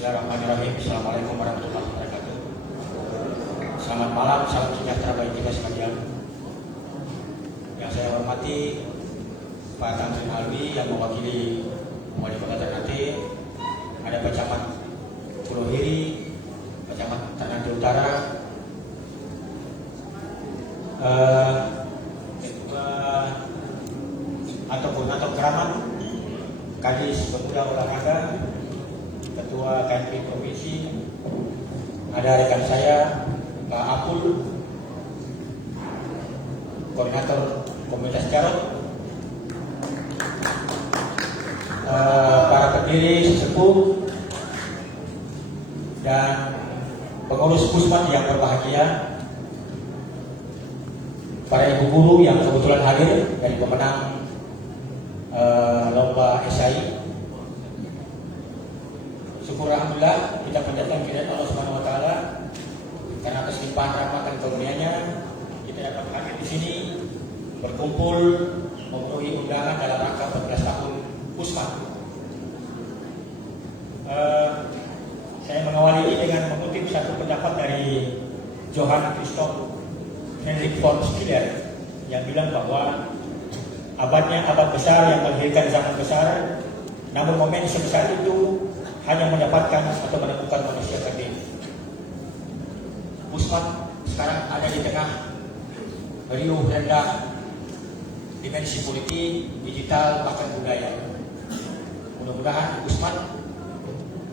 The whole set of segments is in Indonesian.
Bismillahirrahmanirrahim. Assalamualaikum warahmatullahi wabarakatuh. Selamat malam, salam sejahtera bagi kita sekalian. Yang saya hormati Pak Tamrin Alwi yang mewakili Wali Kota Ternate, ada Pak Camat Pulau Hiri, Pak Camat Ternate Utara, Ketua atau Koordinator Keramat, Kadis Pemuda Olahraga, Ketua KNP Provinsi, ada rekan saya Pak Apul, Koordinator Komunitas Jarot, para pendiri sesepuh dan pengurus Pusmat yang berbahagia, para ibu guru yang kebetulan hadir dari pemenang lomba SAI. Syukur alhamdulillah kita mendatang kepada Allah Subhanahu wa taala karena atas limpahan rahmat dan karunia-Nya kita dapat hadir di sini berkumpul memenuhi undangan dalam rangka 14 tahun Pusmat. Saya mengawali ini dengan mengutip satu pendapat dari Johann Christoph Heinrich von Schiller yang bilang bahwa abadnya abad besar yang melahirkan zaman besar, namun momen sebesar itu hanya mendapatkan atau menemukan manusia cerdik. Pusmat sekarang ada di tengah riuh rendah dimensi politik, digital, bahkan budaya. Mudah-mudahan Pusmat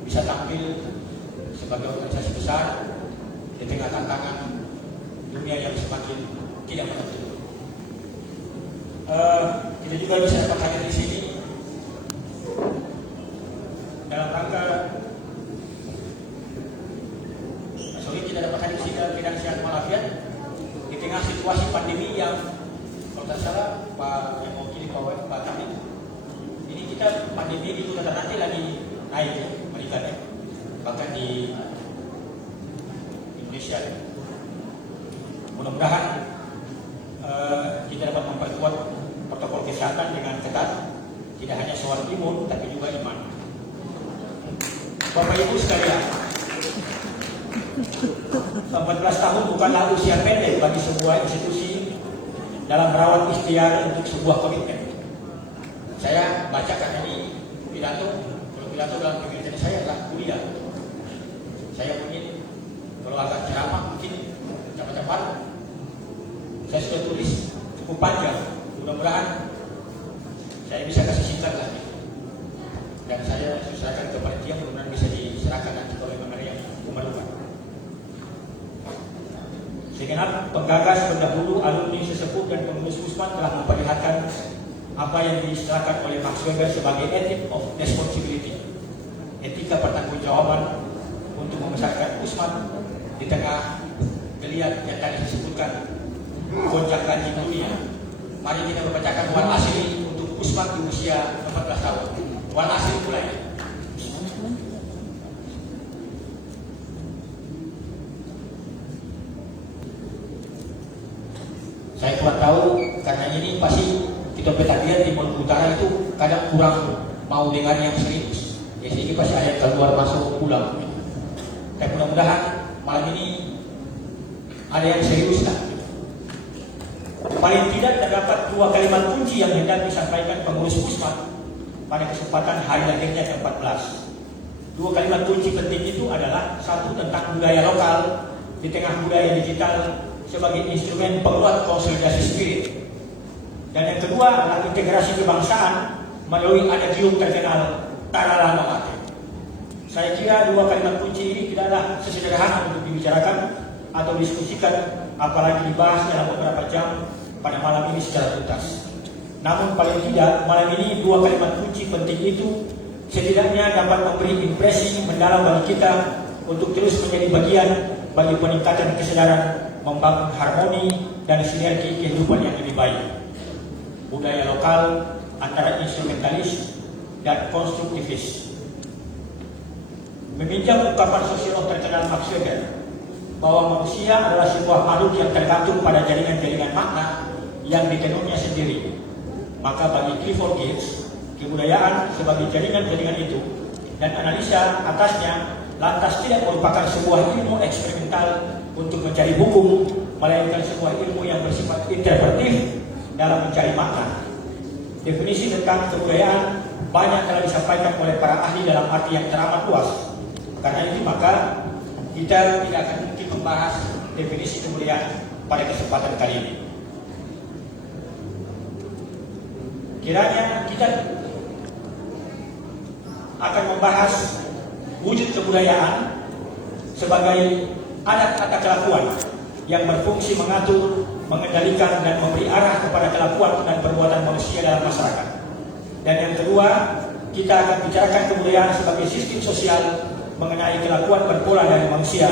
bisa tampil sebagai organisasi besar di tengah tantangan dunia yang semakin tidak menentu. Kita juga bisa dapat hadir di sini dalam rangka kita dapat hadir di sini dalam bidang sehat walafiat di tengah situasi pandemi yang kalau tidak salah Pak yang mewakili Pak Tamrin, ini kita pandemi di Kota Ternate lagi naik ya, meningkat ya, bahkan di Indonesia ya. Mudah-mudahan kita dapat memperkuat protokol kesehatan dengan ketat, tidak hanya soal imun tapi juga iman. Bapak Ibu sekalian, 14 tahun bukanlah usia pendek bagi sebuah institusi dalam merawat ikhtiar untuk sebuah komitmen. Saya bacakan ini pidato, kalau pidato dalam kegiatan saya adalah kuliah. Saya mungkin kalau agak ceramah mungkin cepat-cepat. Saya sudah tulis cukup panjang, mudah-mudahan saya bisa kasih singkat lagi. Dan saya serahkan kepada dia, mudah-mudahan bisa diserahkan nanti kalau memang ada yang memerlukan. Segenap penggagas, pendahulu, alumni, sesepuh dan pengurus Pusmat telah memperlihatkan apa yang diistilahkan oleh Max Weber sebagai ethic of responsibility, etika pertanggungjawaban untuk membesarkan Pusmat di tengah geliat yang tadi disebutkan gonjang-ganjing dunia. Mari kita membacakan wal asli untuk Pusmat di usia 14 tahun. Wal asli mulai. Saya kurang tahu karena ini pasti kita lihat di Maluku Utara itu kadang kurang mau dengar yang serius. Jadi ini pasti ada yang keluar masuk pulang. Dan mudah-mudahan malam ini ada yang serius lah. Paling tidak terdapat dua kalimat kunci yang hendak disampaikan pengurus Pusmat pada kesempatan hari lahirnya ke-14. Dua kalimat kunci penting itu adalah satu tentang budaya lokal di tengah budaya digital sebagai instrumen penguat konsolidasi spirit, dan yang kedua adalah integrasi kebangsaan melalui adagium terkenal Tarala Mamate. Saya kira dua kalimat kunci ini tidaklah sesederhana untuk dibicarakan atau diskusikan, apalagi dibahas dalam beberapa jam pada malam ini secara tuntas. Namun paling tidak malam ini dua kalimat kunci penting itu setidaknya dapat memberi impresi mendalam bagi kita untuk terus menjadi bagian bagi peningkatan kesadaran membangun harmoni dan sinergi kehidupan yang lebih baik. Budaya lokal antara instrumentalis dan konstruktivis. Meminjam ungkapan sosiolog terkenal Max Weber bahwa manusia adalah sebuah makhluk yang tergantung pada jaringan-jaringan makna yang ditenunnya sendiri. Maka bagi Clifford Geertz, kebudayaan sebagai jaringan-jaringan itu dan analisa atasnya lantas tidak merupakan sebuah ilmu eksperimental untuk mencari hukum, melainkan sebuah ilmu yang bersifat interpretif dalam mencari makna. Definisi tentang kebudayaan banyak telah disampaikan oleh para ahli dalam arti yang teramat luas. Karena itu maka kita tidak akan mungkin membahas definisi kebudayaan pada kesempatan kali ini. Kiranya kita akan membahas wujud kebudayaan sebagai adat tata kelakuan yang berfungsi mengatur, mengendalikan, dan memberi arah kepada kelakuan dan perbuatan manusia dalam masyarakat. Dan yang kedua, kita akan bicarakan kebudayaan sebagai sistem sosial mengenai kelakuan berpola dari manusia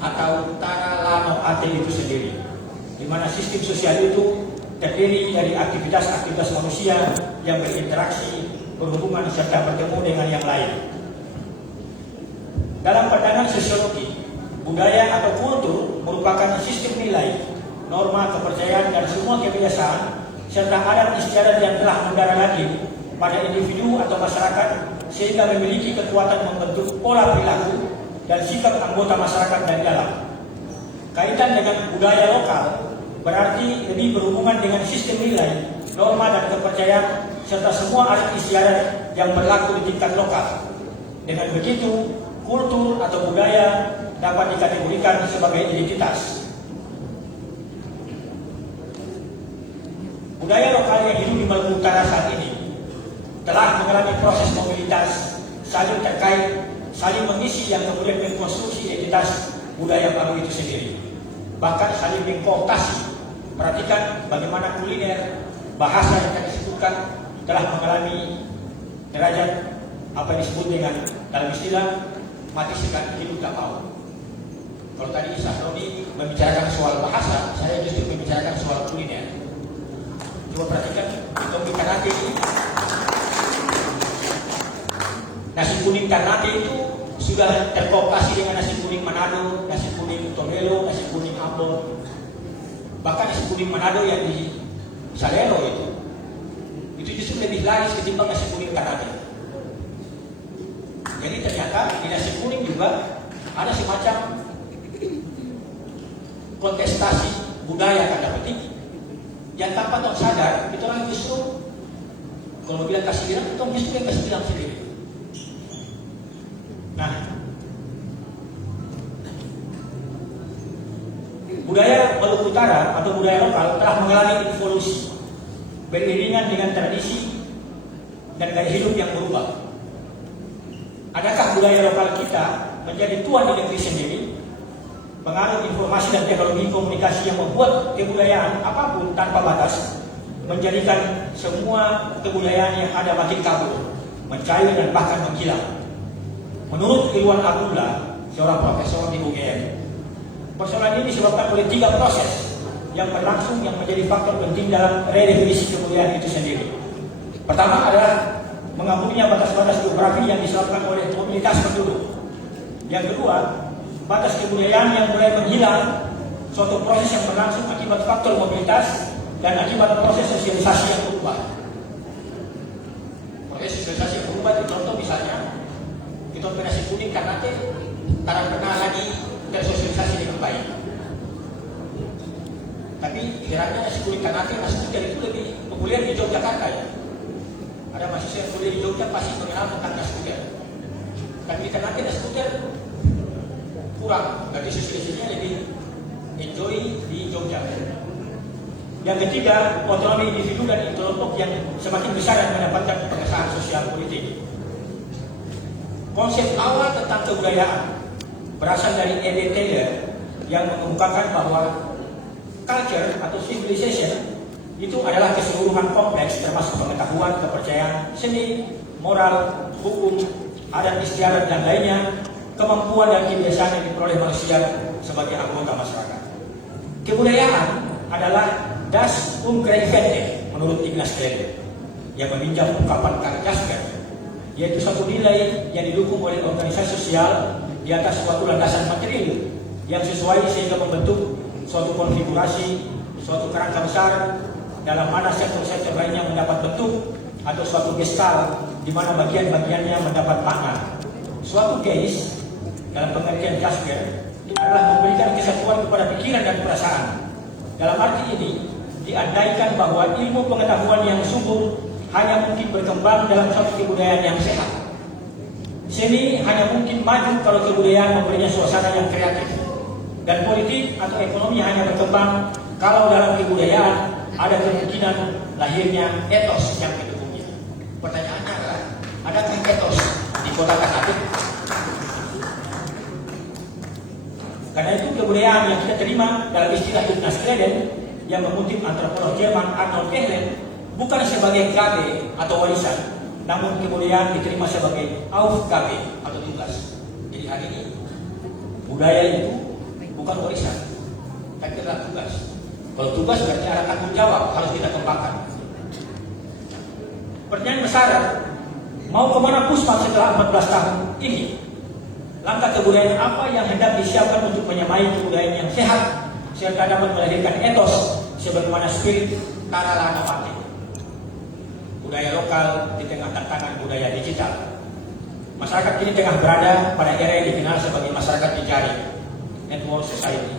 atau tara lano ate itu sendiri, di mana sistem sosial itu terdiri dari aktivitas-aktivitas manusia yang berinteraksi, berhubungan, serta bertemu dengan yang lain. Dalam pandangan sosiologi, budaya atau kultur merupakan sistem nilai, norma, kepercayaan, dan semua kebiasaan serta adat istiadat yang telah mendarah lagi pada individu atau masyarakat sehingga memiliki kekuatan membentuk pola perilaku dan sikap anggota masyarakat dari dalam. Kaitan dengan budaya lokal berarti lebih berhubungan dengan sistem nilai, norma, dan kepercayaan serta semua adat istiadat yang berlaku di tingkat lokal. Dengan begitu, kultur atau budaya dapat dikategorikan sebagai identitas. Budaya lokal yang hidup di Maluku Utara saat ini telah mengalami proses mobilitas, saling terkait, saling mengisi yang kemudian mengkonstruksi identitas budaya baru itu sendiri. Bahkan saling mengkooptasi. Perhatikan bagaimana kuliner, bahasa yang tadi disebutkan telah mengalami derajat apa yang disebut dengan dalam istilah mati segan hidup tak mau. Kalau tadi Sahroni membicarakan soal bahasa, saya justru membicarakan soal kuliner. Coba perhatikan topik Ternate ini. Nasi kuning Ternate itu sudah terkooptasi dengan nasi kuning Manado, nasi kuning Tobelo, nasi kuning Ambon. Bahkan nasi kuning Manado yang di Salero itu justru lebih laris ketimbang nasi kuning Ternate. Jadi ternyata di nasi kuning juga ada semacam kontestasi budaya tanda petik yang tanpa tong sadar itu orang justru kalau bilang kasih bilang itu justru yang kasih bilang sendiri. Nah, budaya Maluku Utara atau budaya lokal telah mengalami evolusi beriringan dengan tradisi dan gaya hidup yang berubah. Adakah budaya lokal kita menjadi tuan di negeri sendiri? Pengaruh informasi dan teknologi komunikasi yang membuat kebudayaan apapun tanpa batas menjadikan semua kebudayaan yang ada makin kabur, mencair, dan bahkan menghilang. Menurut Irwan Abdullah, seorang profesor di UGM, persoalan ini disebabkan oleh 3 proses yang berlangsung yang menjadi faktor penting dalam redefinisi kebudayaan itu sendiri. Pertama adalah mengaburnya batas-batas geografi yang disebabkan oleh mobilitas penduduk. Yang kedua, batas kebudayaan yang mulai menghilang, suatu proses yang berlangsung akibat faktor mobilitas dan akibat proses sosialisasi yang berubah. Proses sosialisasi yang berubah itu contoh misalnya, kita nasi kuning Ternate tak pernah lagi tersosialisasi dengan baik. Tapi kiranya nasi kuning Ternate, nasi kuning itu lebih populer di Yogyakarta ya. Ada mahasiswa yang kuliah di Jogja pasti mengenal tentang nasi kuning. Tapi di Ternate nasi kuning kurang, berarti sosialisasinya lebih enjoy di Jogja. Yang ketiga, otonomi individu dan kelompok yang semakin besar dan mendapatkan pengesahan sosial politik. Konsep awal tentang kebudayaan berasal dari E.B. Taylor yang mengemukakan bahwa culture atau civilization itu adalah keseluruhan kompleks termasuk pengetahuan, kepercayaan, seni, moral, hukum, adat istiadat dan lainnya, kemampuan dan kebiasaan yang diperoleh manusia sebagai anggota masyarakat. Kebudayaan adalah das umkreifete menurut Ignaz Taylor yang meminjam ungkapan Karl Jasper, yaitu satu nilai yang didukung oleh organisasi sosial di atas suatu landasan material yang sesuai sehingga membentuk suatu konfigurasi, suatu kerangka besar dalam mana sektor-sektor lainnya mendapat bentuk atau suatu gestalt di mana bagian-bagiannya mendapat makna. Suatu case dalam pengertian Jasper adalah memberikan kesatuan kepada pikiran dan perasaan. Dalam arti ini, diandaikan bahwa ilmu pengetahuan yang subur hanya mungkin berkembang dalam suatu kebudayaan yang sehat. Seni hanya mungkin maju kalau kebudayaan memberinya suasana yang kreatif. Dan politik atau ekonomi hanya berkembang kalau dalam kebudayaan ada kemungkinan lahirnya etos yang mendukungnya. Pertanyaannya adalah, adakah etos di kota Tanah? Karena itu kebudayaan yang kita terima dalam istilah Jonas Kleden yang mengutip antropolog Jerman Arnold Ehlen bukan sebagai gabe atau warisan, namun kebudayaan diterima sebagai Aufgabe atau tugas. Jadi hari ini budaya itu bukan warisan, tapi adalah tugas. Kalau tugas berarti ada tanggung jawab, harus kita kembangkan. Pertanyaan besar, mau kemana Puspa setelah 14 tahun ini? Langkah kebudayaan apa yang hendak disiapkan untuk menyamai kebudayaan yang sehat serta dapat melahirkan etos sebagaimana spirit Tanah Lana Pati? Budaya lokal di tengah tantangan budaya digital. Masyarakat ini tengah berada pada era yang dikenal sebagai masyarakat jejaring, network society.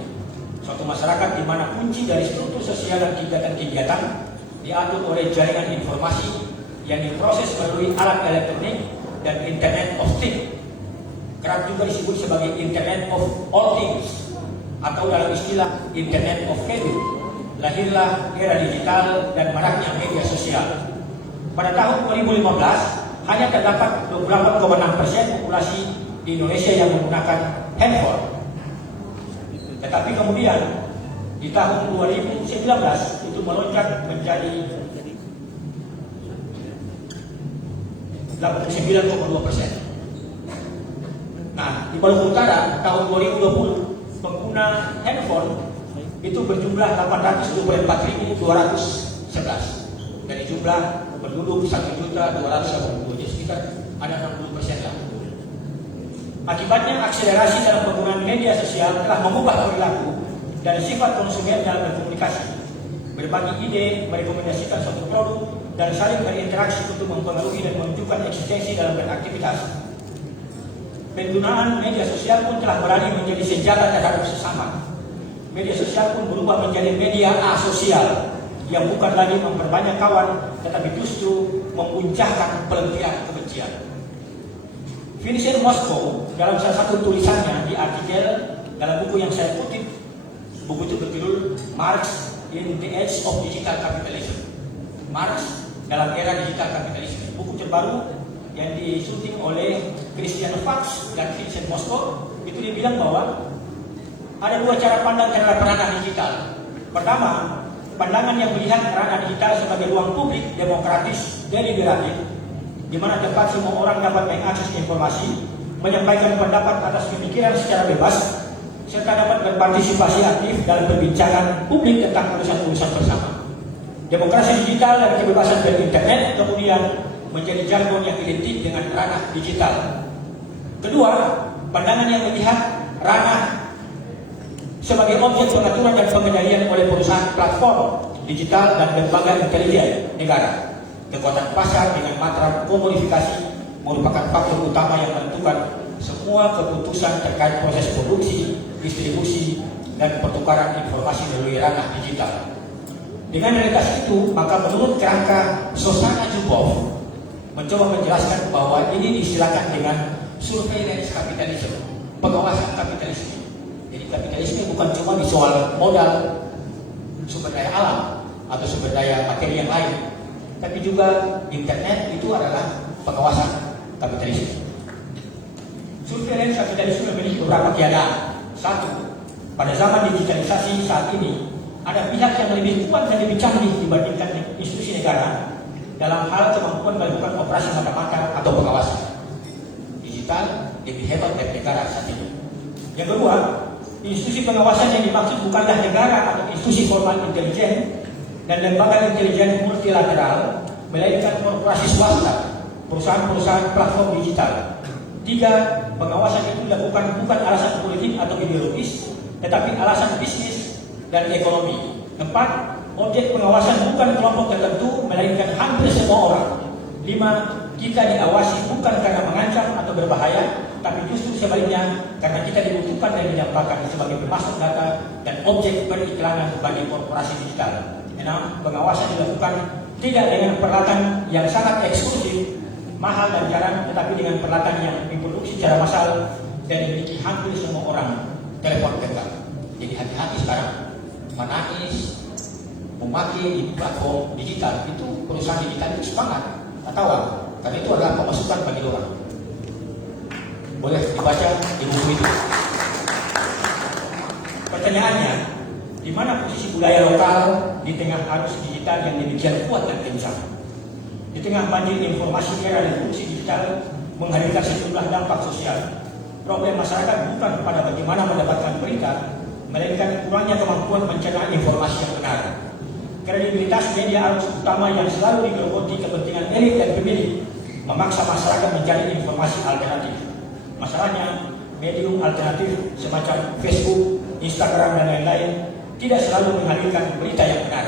Suatu masyarakat di mana kunci dari struktur sosial dan kegiatan-kegiatan diatur oleh jaringan informasi yang diproses melalui alat elektronik dan Internet of Things. Kerap juga disebut sebagai Internet of All Things atau dalam istilah Internet of Value. Lahirlah era digital dan maraknya media sosial. Pada tahun 2015, hanya terdapat 28,6% populasi di Indonesia yang menggunakan handphone. Tetapi kemudian di tahun 2019 itu melonjak menjadi 89,2%. Nah, di Maluku Utara tahun 2020 pengguna handphone itu berjumlah 824.211 dari jumlah penduduk 1.282.000, jadi sekitar ada 60% lah. Akibatnya akselerasi dalam penggunaan media sosial telah mengubah perilaku dan sifat konsumen dalam berkomunikasi, berbagi ide, merekomendasikan suatu produk, dan saling berinteraksi untuk mempengaruhi dan menunjukkan eksistensi dalam beraktivitas. Penggunaan media sosial pun telah beralih menjadi senjata terhadap sesama. Media sosial pun berubah menjadi media asosial yang bukan lagi memperbanyak kawan, tetapi justru memuncahkan pelempiran kebencian. Vincent Mosco dalam salah satu tulisannya di artikel dalam buku yang saya kutip, buku itu berjudul Marx in the Age of Digital Capitalism. Marx dalam era digital kapitalisme. Buku terbaru yang disunting oleh Christian Fax dan Vincent Mosco itu dibilang bahwa ada dua cara pandang terhadap ranah digital. Pertama, pandangan yang melihat ranah digital sebagai ruang publik, demokratis, deliberatif, di mana tempat semua orang dapat mengakses informasi, menyampaikan pendapat atas pemikiran secara bebas, serta dapat berpartisipasi aktif dalam perbincangan publik tentang urusan-urusan bersama. Demokrasi digital dan kebebasan berinternet kemudian menjadi jargon yang identik dengan ranah digital. Kedua, pandangan yang melihat ranah sebagai objek pengaturan dan pengendalian oleh perusahaan platform digital dan lembaga intelijen negara. Kekuatan pasar dengan matra komodifikasi merupakan faktor utama yang menentukan semua keputusan terkait proses produksi, distribusi, dan pertukaran informasi melalui ranah digital. Dengan realitas itu, maka menurut kerangka Shoshana Zuboff mencoba menjelaskan bahwa ini diistilahkan dengan surveillance kapitalisme, pengawasan kapitalisme. Jadi kapitalisme bukan cuma di soal modal, sumber daya alam atau sumber daya materi yang lain, tapi juga internet itu adalah pengawasan kapitalisme. Surveillance kapitalisme memiliki beberapa keadaan. Satu, pada zaman digitalisasi saat ini, ada pihak yang lebih kuat dan lebih canggih dibandingkan institusi negara dalam hal kemampuan melakukan operasi mata-mata atau pengawasan. Digital lebih hebat dari negara saat ini. Yang kedua, institusi pengawasan yang dimaksud bukanlah negara atau institusi formal intelijen dan lembaga intelijen multilateral, melainkan korporasi swasta, perusahaan-perusahaan platform digital. Tiga, pengawasan itu dilakukan bukan alasan politik atau ideologis, tetapi alasan bisnis dan ekonomi. Empat, objek pengawasan bukan kelompok tertentu, melainkan hampir semua orang. 5. Kita diawasi bukan karena mengancam atau berbahaya, tapi justru sebaliknya karena kita dibutuhkan dan dinamakan sebagai pemasok data dan objek periklanan bagi korporasi digital. Enam, pengawasan dilakukan tidak dengan peralatan yang sangat eksklusif, mahal dan jarang, tetapi dengan peralatan yang diproduksi secara massal dan dimiliki hampir semua orang, telepon genggam. Jadi hati-hati sekarang menangis memakai di platform digital itu, perusahaan digital itu semangat atau karena itu adalah pemasukan bagi orang. Boleh dibaca di buku itu. Pertanyaannya, di mana posisi budaya lokal di tengah arus digital yang demikian kuat dan kencang? Di tengah banjir informasi era revolusi digital menghadirkan sejumlah dampak sosial. Problem masyarakat bukan pada bagaimana mendapatkan berita, melainkan kurangnya kemampuan mencerna informasi yang benar. Kredibilitas media arus utama yang selalu digerogoti kepentingan elit dan pemilih memaksa masyarakat mencari informasi alternatif. Masalahnya, medium alternatif semacam Facebook, Instagram, dan lain-lain tidak selalu menghadirkan berita yang benar.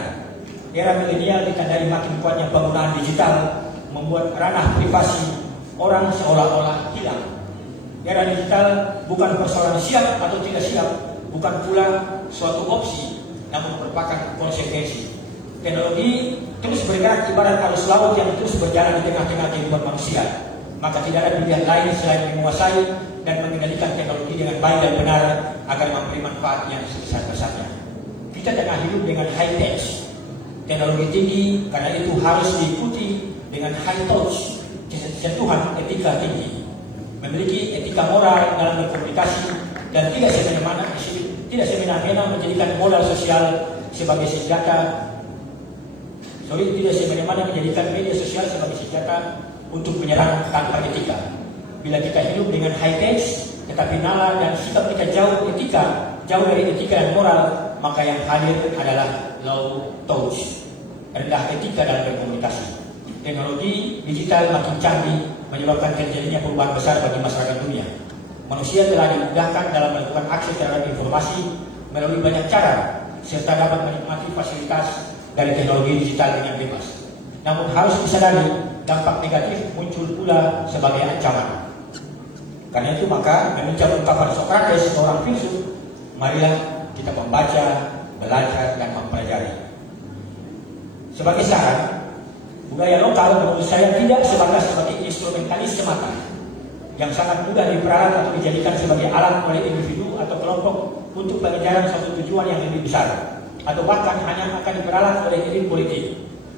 Era milenial ditandai makin kuatnya penggunaan digital membuat ranah privasi orang seolah-olah hilang. Era digital bukan persoalan siap atau tidak siap, bukan pula suatu opsi, namun merupakan konsekuensi. Teknologi terus bergerak ibarat arus laut yang terus berjalan di tengah-tengah kehidupan manusia. Maka tidak ada pilihan lain selain menguasai dan mengendalikan teknologi dengan baik dan benar agar memberi manfaat yang sebesar-besarnya. Kita tengah hidup dengan high tech, teknologi tinggi, karena itu harus diikuti dengan high touch, sentuhan etika tinggi, memiliki etika moral dalam berkomunikasi dan tidak semena-mena menjadikan modal sosial sebagai senjata. Tidak semena-mena menjadikan media sosial sebagai senjata untuk menyerang tanpa etika. Bila kita hidup dengan high tech, tetapi nalar dan sikap kita jauh dari etika dan moral, maka yang hadir adalah low touch, rendah etika dalam berkomunikasi. Teknologi digital makin canggih menyebabkan terjadinya perubahan besar bagi masyarakat dunia. Manusia telah dimudahkan dalam melakukan akses terhadap informasi melalui banyak cara, serta dapat menikmati fasilitas dari teknologi digital dengan bebas. Namun harus disadari, dampak negatif muncul pula sebagai ancaman. Karena itu maka meminjam ungkapan Socrates, seorang filsuf, marilah kita membaca, belajar, dan mempelajari. Sebagai saran, budaya lokal menurut saya tidak sebatas sebagai instrumentalis semata, yang sangat mudah diperalat atau dijadikan sebagai alat oleh individu atau kelompok untuk pengejaran suatu tujuan yang lebih besar, atau bahkan hanya akan diperalat oleh elit politik.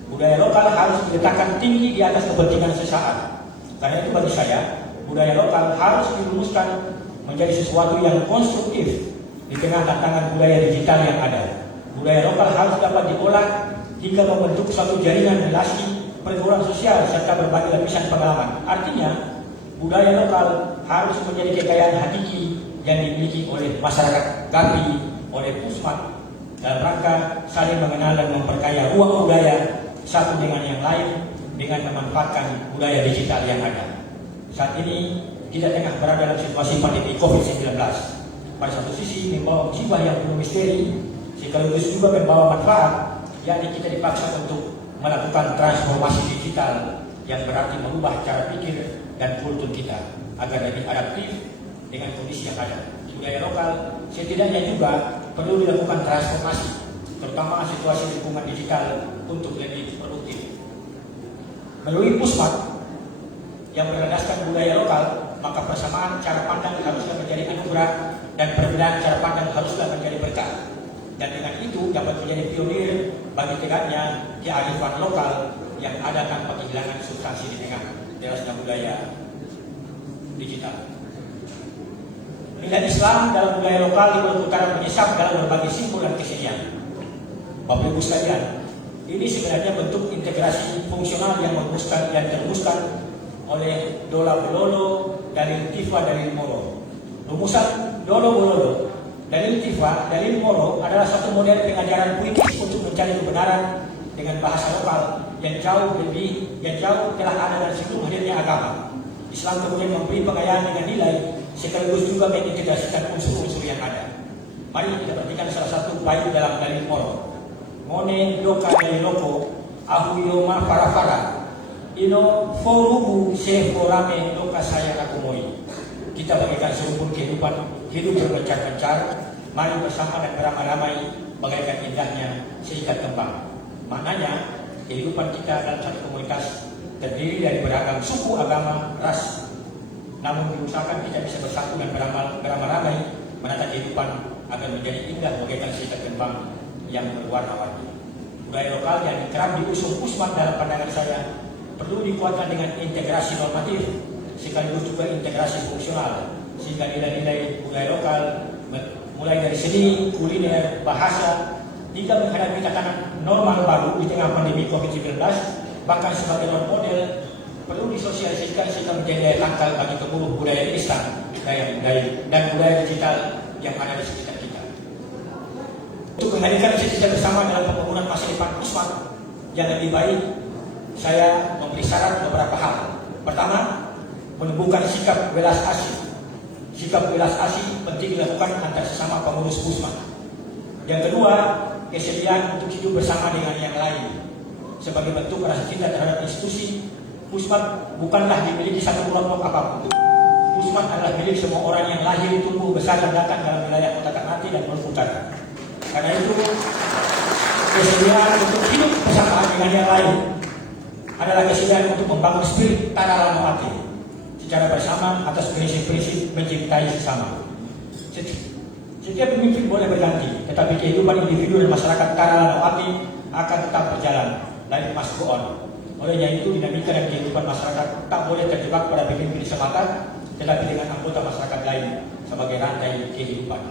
Budaya lokal harus diletakkan tinggi di atas kepentingan sesaat. Karena itu bagi saya, budaya lokal harus dirumuskan menjadi sesuatu yang konstruktif di tengah tantangan budaya digital yang ada. Budaya lokal harus dapat diolah hingga membentuk suatu jaringan relasi, pergaulan sosial, serta berbagai lapisan pengalaman. Artinya, budaya lokal harus menjadi kekayaan hakiki yang dimiliki oleh masyarakat Gapi, oleh Pusmat, dalam rangka saling mengenal dan memperkaya ruang budaya satu dengan yang lain dengan memanfaatkan budaya digital yang ada. Saat ini kita tengah berada dalam situasi pandemi COVID-19. Pada satu sisi membawa musibah yang penuh misteri, sekaligus juga membawa manfaat, yakni kita dipaksa untuk melakukan transformasi digital yang berarti merubah cara pikir dan kultur kita agar lebih adaptif dengan kondisi yang ada. Budaya lokal setidaknya juga perlu dilakukan transformasi, terutama situasi lingkungan digital untuk lebih produktif. Melalui Pusmat yang berlandaskan budaya lokal, maka persamaan cara pandang haruslah menjadi anugerah dan perbedaan cara pandang haruslah menjadi berkah. Dan dengan itu dapat menjadi pionir bagi tegaknya kearifan lokal yang ada tanpa kehilangan substansi di tengah derasnya budaya digital. Nilai Islam dalam budaya lokal di Maluku Utara menyesap dalam berbagai simbol dan kesenian. Bapak Ibu sekalian, ini sebenarnya bentuk integrasi fungsional yang dirumuskan oleh Dola Bololo dari Tifa dari Moro. Rumusan Dolo Bololo dari Tifa dari Moro adalah satu model pengajaran puitis untuk mencari kebenaran dengan bahasa lokal yang jauh telah ada dari sebelum hadirnya agama. Islam kemudian memberi pengayaan dengan nilai sekaligus juga mengintegrasikan unsur-unsur yang ada. Mari kita perhatikan salah satu bait dalam dalil Moro. Mone doka dari loko ahuyoma farafara ino forubu se forame doka saya akumoi. kita bagaikan serumpun kehidupan, hidup berpencar-pencar, mari bersama dan beramai-ramai bagaikan indahnya seikat kembang. Maknanya, kehidupan kita dalam satu komunitas terdiri dari beragam suku, agama, ras. Namun diusahakan kita bisa bersatu dan beramai-ramai menata kehidupan agar menjadi indah bagaikan seikat kembang yang berwarna-warni. Budaya lokal yang kerap diusung Pusmat dalam pandangan saya perlu dikuatkan dengan integrasi normatif sekaligus juga integrasi fungsional, sehingga nilai-nilai budaya lokal mulai dari seni, kuliner, bahasa hingga menghadapi tatanan normal baru di tengah pandemi COVID-19 bahkan sebagai role model perlu disosialisasikan sehingga menjadi daya tangkal bagi pemuluh budaya instan dan budaya digital yang ada di sekitar kita. Untuk menghadirkan cita-cita bersama dalam pembangunan masa depan Pusmat yang lebih baik, saya memberi syarat beberapa hal. Pertama, menumbuhkan sikap welas asih. Sikap welas asih penting dilakukan antar sesama pengurus Pusmat. Yang kedua, kesediaan untuk hidup bersama dengan yang lain. Sebagai bentuk rasa cinta terhadap institusi, Pusmat bukanlah dimiliki satu kelompok apapun. Pusmat adalah milik semua orang yang lahir, tumbuh, besar, dan datang dalam wilayah Kota Ternate dan Maluku Utara. Karena itu, kesediaan untuk hidup bersama dengan yang lain adalah kesediaan untuk membangun spirit Tanah Lanoate secara bersama atas prinsip-prinsip mencintai sesama. Setiap pemimpin boleh berganti, tetapi kehidupan individu dan masyarakat Tanah Lanoate akan tetap berjalan. Life must go on. Olehnya itu, dinamika dan kehidupan masyarakat tak boleh terjebak pada pemimpin semata, tetapi dengan anggota masyarakat lain sebagai rantai kehidupan.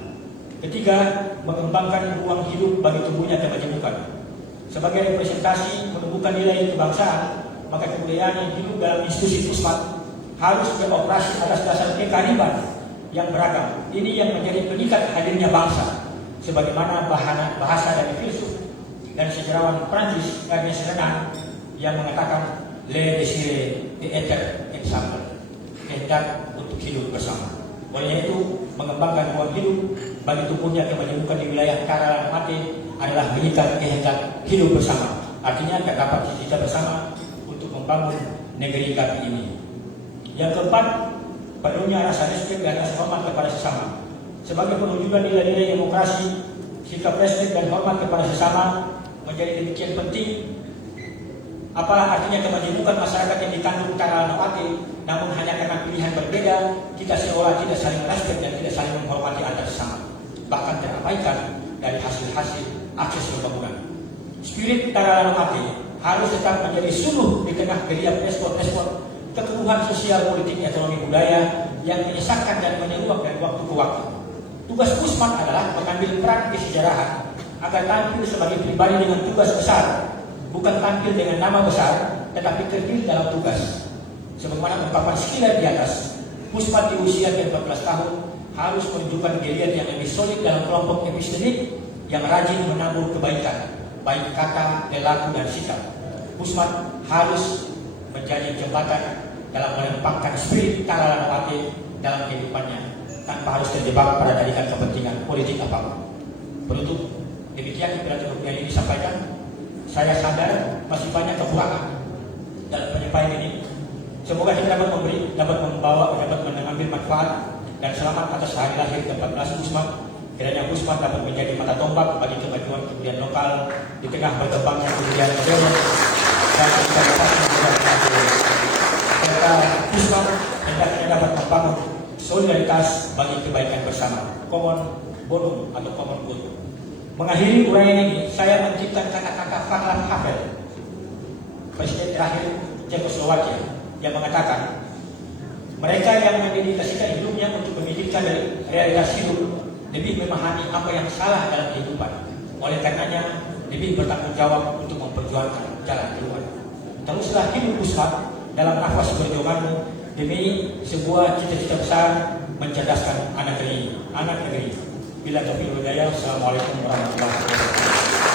Ketiga, mengembangkan ruang hidup bagi tumbuhnya kemajemukan. Sebagai representasi menumbuhkan nilai kebangsaan, maka kebudayaan yang hidup dalam institusi Pusmat harus beroperasi atas dasar kekariban yang beragam. Ini yang menjadi pengikat hadirnya bangsa, sebagaimana bahasa dari filsuf dan sejarawan Prancis Ernest Renan yang mengatakan le désir d'être ensemble, kehendak untuk hidup bersama. Oleh itu, mengembangkan ruang hidup bagi tumbuhnya kemajemukan di wilayah Tanah Lanoate adalah mengikat kehendak hidup bersama. Artinya terdapat cita-cita bersama untuk membangun negeri kami ini. Yang keempat, perlunya rasa respek dan rasa hormat kepada sesama. Sebagai penunjukan nilai-nilai demokrasi, sikap respek dan hormat kepada sesama menjadi demikian penting. Apalah artinya kemajemukan masyarakat yang dikandung Tanah Lanoate, namun hanya karena pilihan berbeda, kita seolah tidak saling respek dan tidak saling menghormati antar sesama, bahkan terabaikan dari hasil-hasil akses pembangunan. Spirit Tanah Lanoate harus tetap menjadi suluh di tengah geliat ekspor kekeluhan sosial, politik, ekonomi, budaya yang menyesatkan dan menyeruak dari waktu ke waktu. Tugas Pusmat adalah mengambil peran kesejarahan agar tampil sebagai pribadi dengan tugas besar, bukan tampil dengan nama besar, tetapi kerdil dalam tugas. Sebagaimana ungkapan Schiller di atas, Pusmat di usia ke-14 tahun harus menunjukkan geliat yang lebih solid dalam kelompok epistemik yang rajin menabur kebaikan, baik kata, perilaku, dan sikap. Pusmat harus menjadi jembatan dalam menempatkan spirit Tanah Lanoate dalam kehidupannya tanpa harus terjebak pada tarikan kepentingan politik apapun. Penutup, demikian pidato yang ini disampaikan. Saya sadar masih banyak kekurangan dalam penyampaian ini. Semoga kita dapat membawa, dapat mengambil manfaat dan selamat atas hari lahir ke-14 Pusmat. Kiranya Pusmat dapat menjadi mata tombak bagi kemajuan kebudayaan lokal di tengah berkembangnya kebudayaan modern dan digitalisasi kebudayaan. Serta Pusmat hendaknya dapat membangun solidaritas bagi kebaikan bersama, common bonum atau common good. Mengakhiri uraian ini, saya menciptakan kata-kata Václav Havel, presiden terakhir Czechoslovakia, yang mengatakan, mereka yang mendedikasikan hidupnya untuk memikirkan dari realitas hidup lebih memahami apa yang salah dalam kehidupan. Oleh karenanya, lebih bertanggung jawab untuk memperjuangkan jalan keluar. Teruslah hidup Pusmat dalam nafas perjuanganmu demi sebuah cita-cita besar mencerdaskan anak negeri. Bila taufiq wal hidayah. Assalamualaikum warahmatullahi wabarakatuh.